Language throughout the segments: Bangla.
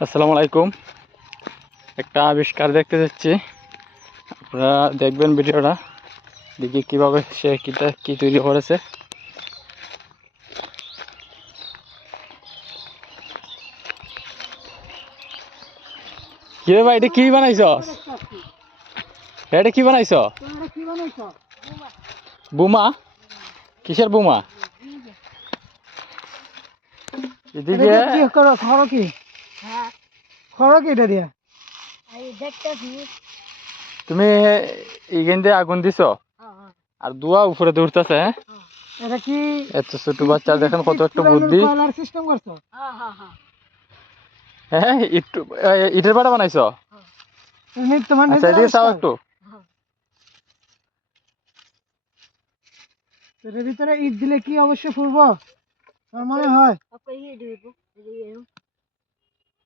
আসসালামু আলাইকুম। একটা আবিষ্কার দেখতে যাচ্ছি, আপনারা দেখবেন ভিডিওটা, দেখি কিভাবে সে কি তৈরি করেছে। কি রে ভাই, এটা কি বানাইছ? এটা কি বানাইছ? বোমা? কিসের বোমা? এদিকে তুমি এইখান দিয়ে আগুন দিছ আর ধোঁয়া উপরে দৌড়তেছে। এটা কি এত ছোট বাচ্চা, দেখেন কত একটা বুদ্ধি। সিস্টেম করছো? হ্যাঁ, ইটের বাড়া বানাইছ? তোমার আচ্ছা, এদিকে চাও একটু। এর ভিতরে ইট দিলে কি অবশ্যই ফুরবো? আমার মনে হয়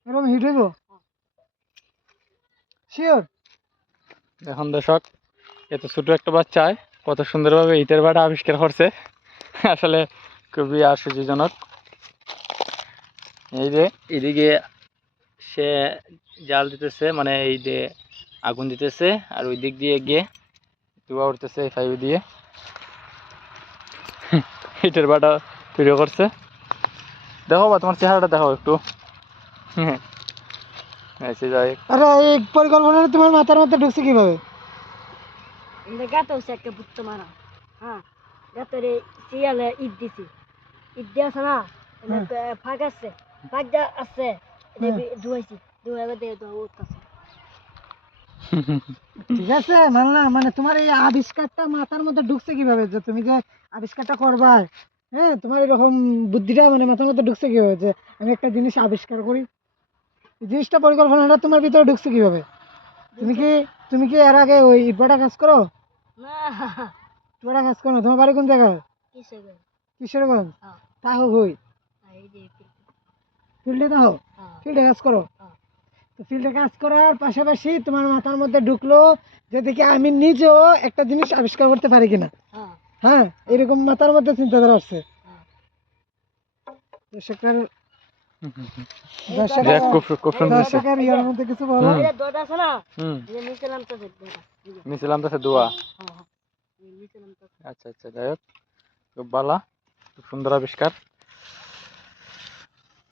এরকম হিট হইব। শিওর? এখন দর্শক, এত ছোট একটা বাচ্চায় কত সুন্দরভাবে ইটের বাড়া আবিষ্কার করছে, আসলে খুবই আশ্চর্যজনক। এই যে এদিকে সে জাল দিতেছে, মানে এই যে আগুন দিতেছে, আর ওই দিক দিয়ে গিয়ে ধোঁয়া উঠতেছে এই ফাইভ দিয়ে ইটের বাটা তৈরি করছে। দেখো বা তোমার চেহারাটা দেখো একটু। যাই আরে এই পরিকল্পনাটা তোমার মাথার মধ্যে ঢুকছে কিভাবে? গাতে হচ্ছে একটা বুত্ত মারা, হ্যাঁ, গাতরে শিয়ালে ইট দিছি, ইট দিয়ে আছে না, ফাঁক আছে, ফাঁক যা আছে, ধুয়াইছি, ধুয়াইবে দিয়ে উঠতেছে। ঠিক আছে, মানলাম। মানে তোমার এই আবিষ্কারটা মাথার মধ্যে ঢুকছে কিভাবে, যে তুমি যে আবিষ্কারটা করবা, হ্যাঁ, তোমার এরকম বুদ্ধিটা মানে মাথার মধ্যে ঢুকছে কিভাবে যে আমি একটা জিনিস আবিষ্কার করি? এই জিনিসটা পরিকল্পনাটা তোমার ভিতরে ঢুকছে কিভাবে? তুমি কি এর আগে ওই ইটভাটা কাজ করো? না, ইটভাটা কাজ করো না? তোমার বাড়ি কোন জায়গায়? কিসের? কিশোরগঞ্জ? হ্যাঁ, তাহো হই এই যে ফিল্ডে তাহো, হ্যাঁ, ফিল্ডে কাজ করো। হ্যাঁ, তো ফিল্ডে কাজ করার পাশাপাশি তোমার মাথার মধ্যে ঢুকলো যে দেখি আমি নিজেও একটা জিনিস আবিষ্কার করতে পারি কিনা। হ্যাঁ, হ্যাঁ, এরকম মাথার মধ্যে চিন্তাধারা আসছে। হ্যাঁ। দর্শকের দেখ, খুব সুন্দর হয়েছে। দর্শকের ইয়ার মধ্যে কিছু বলো। এই যে দড়টা আছে না, হুম, এই যে নিচে নামতেছে দড়টা, এই যে, নিয়েছিলাম তো ধোঁয়া। হ্যাঁ, হ্যাঁ, এই নিচে নামতেছে। আচ্ছা আচ্ছা, যাই হোক, খুব ভালো, খুব সুন্দর আবিষ্কার।